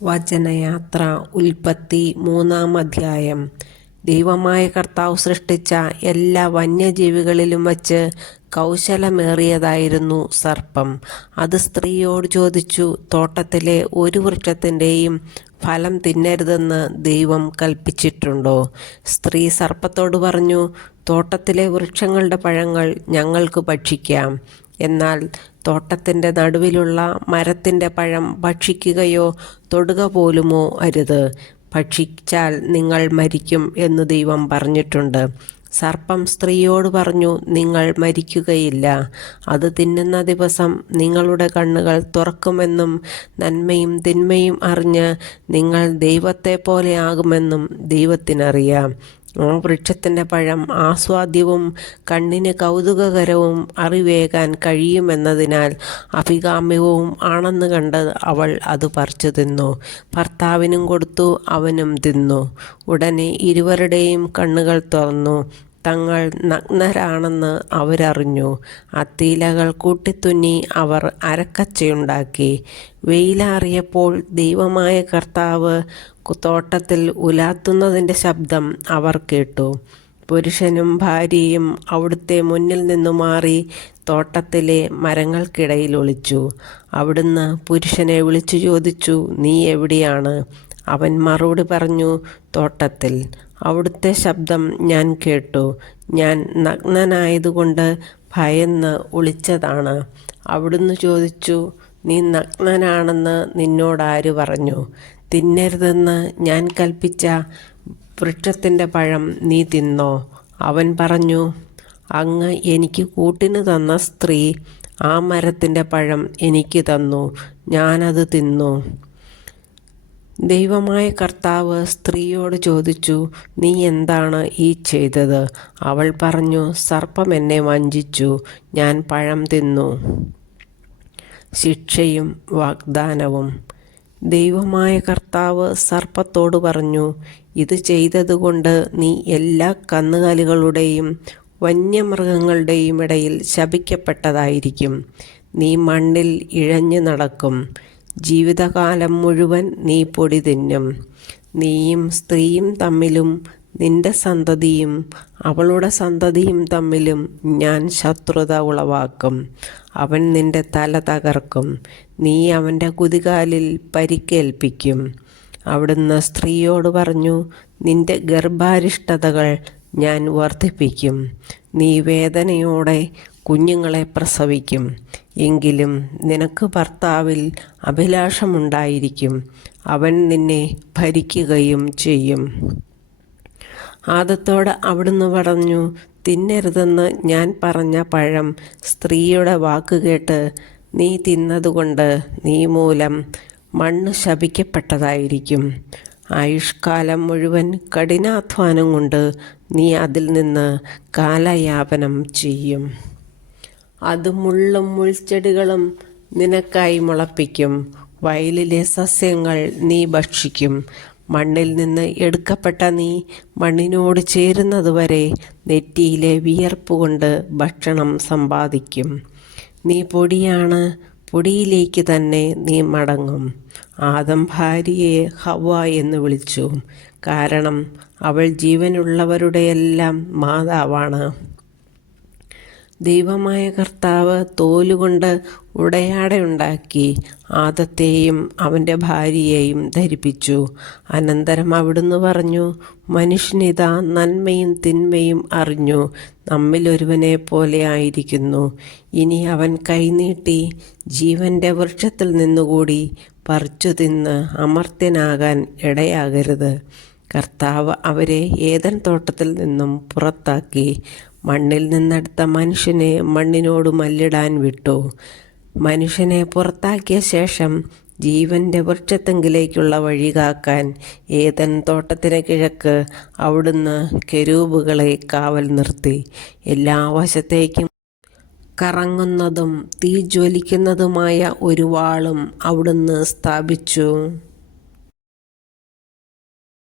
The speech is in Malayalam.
വചനയാത്ര ഉൽപ്പത്തി 3-ാം അധ്യായം. ദൈവമായ കർത്താവ് സൃഷ്ടിച്ച എല്ലാ വന്യജീവികളിലും വച്ച് കൗശലമേറിയതായിരുന്നു സർപ്പം. അത് സ്ത്രീയോട് ചോദിച്ചു, തോട്ടത്തിലെ ഒരു വൃക്ഷത്തിൻ്റെയും ഫലം തിന്നരുതെന്ന് ദൈവം കൽപ്പിച്ചിട്ടുണ്ടോ? സ്ത്രീ സർപ്പത്തോട് പറഞ്ഞു, തോട്ടത്തിലെ വൃക്ഷങ്ങളുടെ പഴങ്ങൾ ഞങ്ങൾക്ക് ഭക്ഷിക്കാം, എന്നാൽ തോട്ടത്തിൻ്റെ നടുവിലുള്ള മരത്തിൻ്റെ പഴം ഭക്ഷിക്കുകയോ തൊടുക പോലുമോ അരുത്. ഭക്ഷിച്ചാൽ നിങ്ങൾ മരിക്കും എന്ന് ദൈവം പറഞ്ഞിട്ടുണ്ട്. സർപ്പം സ്ത്രീയോട് പറഞ്ഞു, നിങ്ങൾ മരിക്കുകയില്ല. അത് തിന്നുന്ന ദിവസം നിങ്ങളുടെ കണ്ണുകൾ തുറക്കുമെന്നും നന്മയും തിന്മയും അറിഞ്ഞ് നിങ്ങൾ ദൈവത്തെ പോലെ ആകുമെന്നും ദൈവത്തിനറിയാം. ആ വൃക്ഷത്തിൻ്റെ പഴം ആസ്വാദ്യവും കണ്ണിന് കൗതുകകരവും അറിവേകാൻ കഴിയുമെന്നതിനാൽ അഭികാമ്യവും ആണെന്ന് കണ്ട് അവൾ അത് പറിച്ചു തിന്നു. ഭർത്താവിനും കൊടുത്തു, അവനും തിന്നു. ഉടനെ ഇരുവരുടെയും കണ്ണുകൾ തുറന്നു. തങ്ങൾ നഗ്നരാണെന്ന് അവരറിഞ്ഞു. അത്തിയിലകൾ കൂട്ടിത്തുന്നി അവർ അരക്കച്ചയുണ്ടാക്കി. വെയിലാറിയപ്പോൾ ദൈവമായ കർത്താവ് തോട്ടത്തിൽ ഉലാത്തുന്നതിൻ്റെ ശബ്ദം അവർ കേട്ടു. പുരുഷനും ഭാര്യയും അവിടുത്തെ മുന്നിൽ നിന്നു മാറി തോട്ടത്തിലെ മരങ്ങൾക്കിടയിൽ ഒളിച്ചു. അവിടുന്ന് പുരുഷനെ വിളിച്ചു ചോദിച്ചു, നീ എവിടെയാണ്? അവൻ മറുപടി പറഞ്ഞു, തോട്ടത്തിൽ. അവിടുത്തെ ശബ്ദം ഞാൻ കേട്ടു. ഞാൻ നഗ്നനായതുകൊണ്ട് ഭയന്ന് ഒളിച്ചതാണ്. അവിടുന്ന് ചോദിച്ചു, നീ നഗ്നനാണെന്ന് നിന്നോടാര് പറഞ്ഞു? തിന്നരുതെന്ന് ഞാൻ കൽപ്പിച്ച വൃക്ഷത്തിൻ്റെ പഴം നീ തിന്നോ? അവൻ പറഞ്ഞു, അങ്ങ് എനിക്ക് കൂട്ടിന് തന്ന സ്ത്രീ ആ മരത്തിൻ്റെ പഴം എനിക്ക് തന്നു, ഞാനത് തിന്നു. ദൈവമായ കർത്താവ് സ്ത്രീയോട് ചോദിച്ചു, നീ എന്താണ് ഈ ചെയ്തത്? അവൾ പറഞ്ഞു, സർപ്പം എന്നെ വഞ്ചിച്ചു, ഞാൻ പഴം തിന്നു. ശിക്ഷയും വാഗ്ദാനവും. ദൈവമായ കർത്താവ് സർപ്പത്തോട് പറഞ്ഞു, ഇത് ചെയ്തതുകൊണ്ട് നീ എല്ലാ കന്നുകാലികളുടെയും വന്യമൃഗങ്ങളുടെയും ഇടയിൽ ശപിക്കപ്പെട്ടതായിരിക്കും. നീ മണ്ണിൽ ഇഴഞ്ഞു നടക്കും. ജീവിതകാലം മുഴുവൻ നീ പൊടി തിന്നും. നീയും സ്ത്രീയും തമ്മിലും നിന്റെ സന്തതിയും അവളുടെ സന്തതിയും തമ്മിലും ഞാൻ ശത്രുത ഉളവാക്കും. അവൻ നിന്റെ തല തകർക്കും, നീ അവൻ്റെ കുതികാലിൽ പരിക്കേൽപ്പിക്കും. അവിടുന്ന് സ്ത്രീയോട് പറഞ്ഞു, നിന്റെ ഗർഭാരിഷ്ടതകൾ ഞാൻ വർദ്ധിപ്പിക്കും. നീ വേദനയോടെ കുഞ്ഞുങ്ങളെ പ്രസവിക്കും. എങ്കിലും നിനക്ക് ഭർത്താവിൽ അഭിലാഷമുണ്ടായിരിക്കും, അവൻ നിന്നെ ഭരിക്കുകയും ചെയ്യും. ആദത്തോട് അവിടുന്ന് പറഞ്ഞു, തിന്നരുതെന്ന് ഞാൻ പറഞ്ഞ പഴം സ്ത്രീയുടെ വാക്കുകേട്ട് നീ തിന്നതുകൊണ്ട് നീ മൂലം മണ്ണ് ശപിക്കപ്പെട്ടതായിരിക്കും. ആയുഷ്കാലം മുഴുവൻ കഠിനാധ്വാനം കൊണ്ട് നീ അതിൽ നിന്ന് കാലയാപനം ചെയ്യും. അത് മുള്ളും മുൾച്ചെടികളും നിനക്കായി മുളപ്പിക്കും. വയലിലെ സസ്യങ്ങൾ നീ ഭക്ഷിക്കും. മണ്ണിൽ നിന്ന് എടുക്കപ്പെട്ട നീ മണ്ണിനോട് ചേരുന്നതുവരെ നെറ്റിയിലെ വിയർപ്പ് കൊണ്ട് ഭക്ഷണം സമ്പാദിക്കും. നീ പൊടിയാണ്, പൊടിയിലേക്ക് തന്നെ നീ മടങ്ങും. ആദം ഭാര്യയെ ഹവ്വ എന്ന് വിളിച്ചു, കാരണം അവൾ ജീവനുള്ളവരുടെയെല്ലാം മാതാവാണ്. ദൈവമായ കർത്താവ് തോലുകൊണ്ട് ഉടയാടയുണ്ടാക്കി ആദത്തെയും അവൻ്റെ ഭാര്യയെയും ധരിപ്പിച്ചു. അനന്തരം അവിടുന്ന് പറഞ്ഞു, മനുഷ്യനിതാ നന്മയും തിന്മയും അറിഞ്ഞു നമ്മിലൊരുവനെ പോലെ ആയിരിക്കുന്നു. ഇനി അവൻ കൈനീട്ടി ജീവൻ്റെ വൃക്ഷത്തിൽ നിന്നുകൂടി പറിച്ചു തിന്ന് അമർത്യനാകാൻ ഇടയാകരുത്. കർത്താവ് അവരെ ഏദൻ തോട്ടത്തിൽ നിന്നും പുറത്താക്കി മണ്ണിൽ നിന്നെടുത്ത മനുഷ്യനെ മണ്ണിനോട് മല്ലിടാൻ വിട്ടു. മനുഷ്യനെ പുറത്താക്കിയ ശേഷം ജീവൻ്റെ വൃക്ഷത്തെങ്കിലേക്കുള്ള വഴി കാക്കാൻ ഏദൻ തോട്ടത്തിന് കിഴക്ക് അവിടുന്ന് കെരൂബുകളെ കാവൽ നിർത്തി. എല്ലാ വശത്തേക്കും കറങ്ങുന്നതും തീ ജ്വലിക്കുന്നതുമായ ഒരു വാളും അവിടുന്ന് സ്ഥാപിച്ചു.